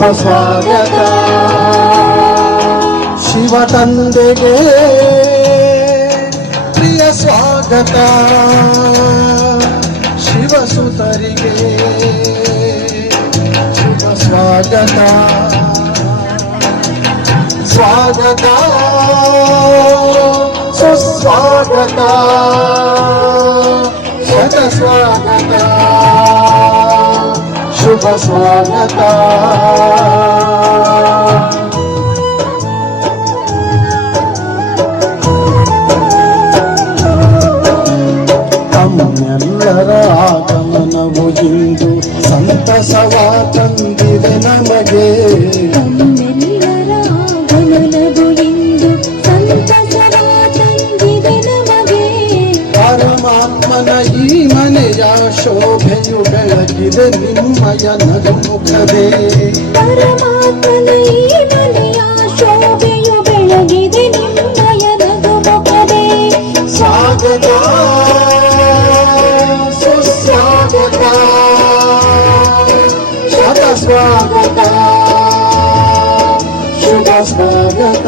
ಸ್ವಾಗತ. ಶಿವ ತಂದೆಗೆ ಪ್ರಿಯ ಸ್ವಾಗತ, ಶಿವಸುತರಿಗೆ ಶುಭ ಸ್ವಾಗತ. ಸ್ವಾಗತ ಸುಸ್ವಾಗತ, ಶತ ಸ್ವಾಗತ, ಶುಭ ಸ್ವಾಗತ. ತಮ್ಮೆಲ್ಲರ ಆಗಮನವು ಇಂದು ಸಂತಸವ ತಂದಿದೆ ನಮಗೆ. ತಮ್ಮೆಲ್ಲರ ಆಗಮನವು ಇಂದು ಸಂತಸವ ತಂದಿದೆ ನಮಗೆ. ಪರಮಾತ್ಮನ ಈ ಮನೆಯ ಶೋಭೆಯು ಬೆಳಗಿದೆ ನಿಮ್ಮಯ ನಗುಮುಖದೇ. ಪರಮಾತ್ಮನ ಈ ಮನೆಯ ಶೋಭೆಯು ಬೆಳಗಿದೆ ನಿಮ್ಮಯ ನಗುಮುಖದೇ. ಸ್ವಾಗತ ಸುಸ್ವಾಗತ, ಶತ ಸ್ವಾಗತ, ಶುಭ ಸ್ವಾಗತ.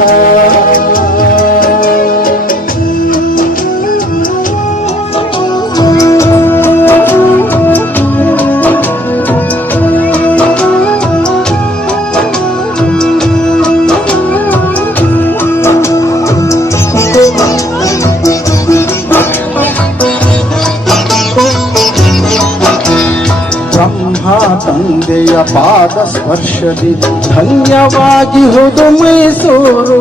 ಬ್ರಹ್ಮ ತಂದೆಯ ಪಾದ ಸ್ಪರ್ಶದಿ ಧನ್ಯವಾಗಿರುವುದು ಮೈಸೂರು.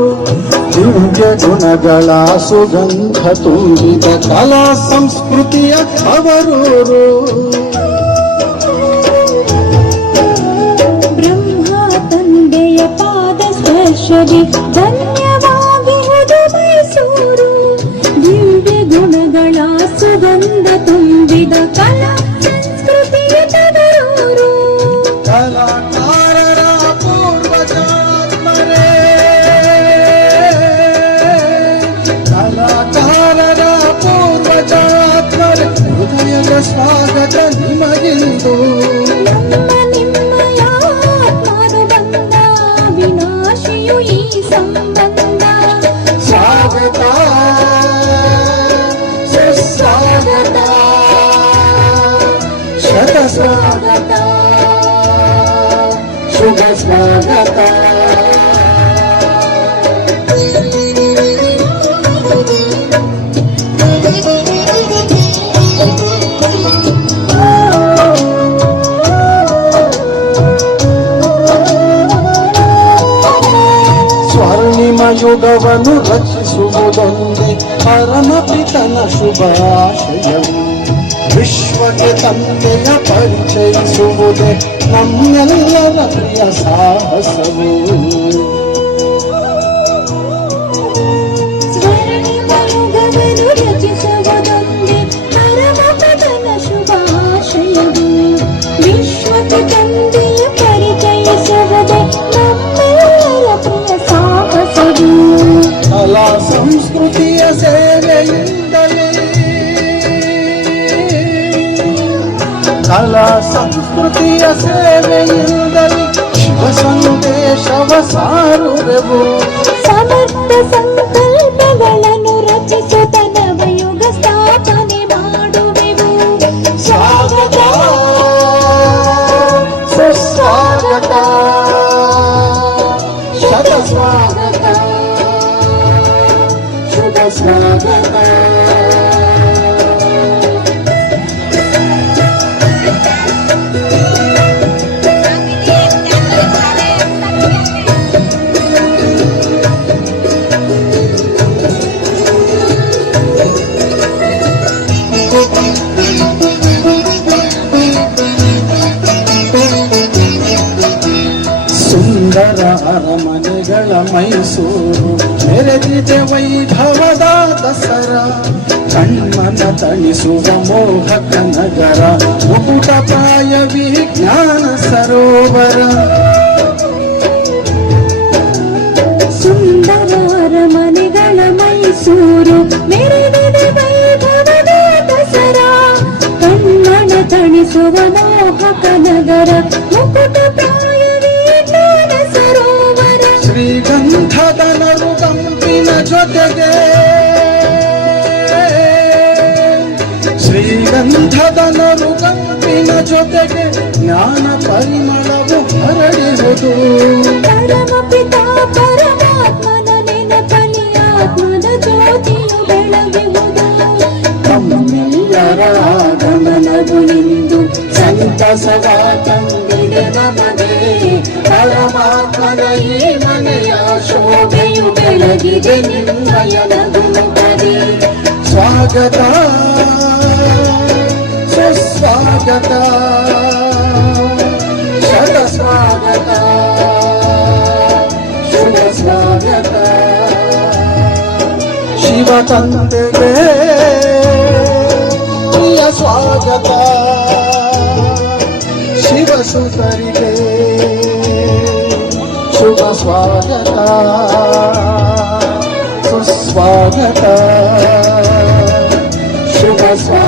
ದಿವ್ಯ ಗುಣಗಳ ಸುಗಂಧ ತುಂಬಿದ ಕಲಾ ಸಂಸ್ಕೃತಿಯ ಅವರೂರು. ಬ್ರಹ್ಮ ತಂದೆಯ ಪಾದ ಸ್ಪರ್ಶದಿ ಧನ್ಯವಾಗಿರುವುದು ಮೈಸೂರು. ದಿವ್ಯ ಗುಣಗಳ ಸುಗಂಧ ತುಂಬಿದ ಕಲಾ ಸಂಸ್ಕೃತಿಯ ತವರೂರು. ಕಲಾಕಾರರ ಪೂರ್ವಜಾತ್ಮರೇ, ಕಲಾಕಾರರ ಪೂರ್ವಜಾತ್ಮರೇ, ಹೃದಯದ ಸ್ವಾಗತ ನಿಮಗಿಂದು. ನಮ್ಮ ನಿಮ್ಮಯ ಆತ್ಮರು ಬಂದ ವಿನಾಶಿಯು ಈ ಸಂಬಂಧ. ಸ್ವಾಗತ ಸುಸ್ವಾಗತ, ಶತ ಸ್ವಾಗತ, ಶುಭ ಸ್ವಾಗತ. ಸ್ವರ್ಣಿಮ ಯುಗವನ್ನು ರಚಿಸುವುದೊಂದೇ ಪರಮಪಿತನ ಶುಭಾಶಯವು. ವಿಶ್ವಕ್ಕೆ ತಂದೆಯ ಪರಿಚಯಿಸುವುದೇ ನಮ್ಮೆಲ್ಲರ ಪ್ರಿಯ ಸಾಹಸವು. ಸ್ವರ್ಣಿಮಯುಗವನ್ನು ರಚಿಸುವುದೊಂದೇ ಪರಮಪದನ ಶುಭಾಶಯವು. ವಿಶ್ವಕ್ಕೆ ತಂದೆಯ ಪರಿಚಯಿಸುವುದೇ ನಮ್ಮೆಲ್ಲರ ಪ್ರಿಯ ಸಾಹಸವು. ಕಲಾ ಸಂಸ್ಕೃತಿಯ ಸೇವೆಯಿಂದಲೇ, ಕಲಾ ಸಂಸ್ಕೃತಿಯ ಸೇವೆಯಿಂದಲೇ ಶಿವ ಸಂದೇಶವ ಸಾರುವೆವು. ಸಮರ್ಥ ಸಂಕಲ್ಪಗಳನ್ನು ರಚಿಸುತ್ತ ನವಯುಗ ಸ್ಥಾಪನೆ ಮಾಡುವೆವು. ಸ್ವಾಗತ ಸುಸ್ವಾಗತ, ಶತ ಸ್ವಾಗತ, ಶುಭ ಸ್ವಾಗತ. ಸುಂದರ ಅರಮನೆಗಳ ಮೈಸೂರು ಮೆರೆದಿದೆ ವೈಭವದ ದಸರಾ. ಕಣ್ಮನ ತಣಿಸುವ ಮೋಹಕ ನಗರ, ಮುಕುಟಪ್ರಾಯ ವಿಜ್ಞಾನ ಸರೋವರ. ಸುಂದರ ಅರಮನೆಗಳ ಮೈಸೂರು ಮೆರೆದಿದೆ ವೈಭವದ ದಸರಾ. ಕಣ್ಮನ ತಣಿಸುವ ಮೋಹಕ ನಗರ, ಮುಕುಟಪ್ರಾಯ ವಿಜ್ಞಾನ ಶ್ರೀಗಂಧದ ನರುಗಂಪಿನ ಜೊತೆಗೆ ಶ್ರೀಗಂಧದ ನರುಗಂಪಿನ ಜೊತೆಗೆ ಜ್ಞಾನ ಪರಿಮಳವು ಹರಡಿರುವುದು. ಪರಮ ಪಿತಾ ಪರಮಾತ್ಮನ ನೆನಪಲಿ ಆತ್ಮದ ಜ್ಯೋತಿಯು ಬೆಳಗುವುದು. ನಮ್ಮೆಲ್ಲರ ಆಗಮನವು ಇಂದು ಸಂತಸವ ತಂದಿದೆ ನಮಗೆ. ಪರಮಾತ್ಮನ ಈ ಮನೆಯ ಶೋಭೆಯು ಬೆಳಗಿದೆ ನಿಮ್ಮಯ ನಗುನುಡಿ. ಸ್ವಾಗತ ಸುಸ್ವಾಗತ ಶತ ಸ್ವಾಗತ ಶುಭ ಸ್ವಾಗತ. ಶಿವ ತಂದೆಗೆ ಪ್ರಿಯ ಸ್ವಾಗತ. ಶಿವ ಸುತರಿಗೆ ಶುಭ ಸ್ವಾಗತ ಸುಸ್ವಾಗತ ಶುಭ ಸ್ವಾಗತ.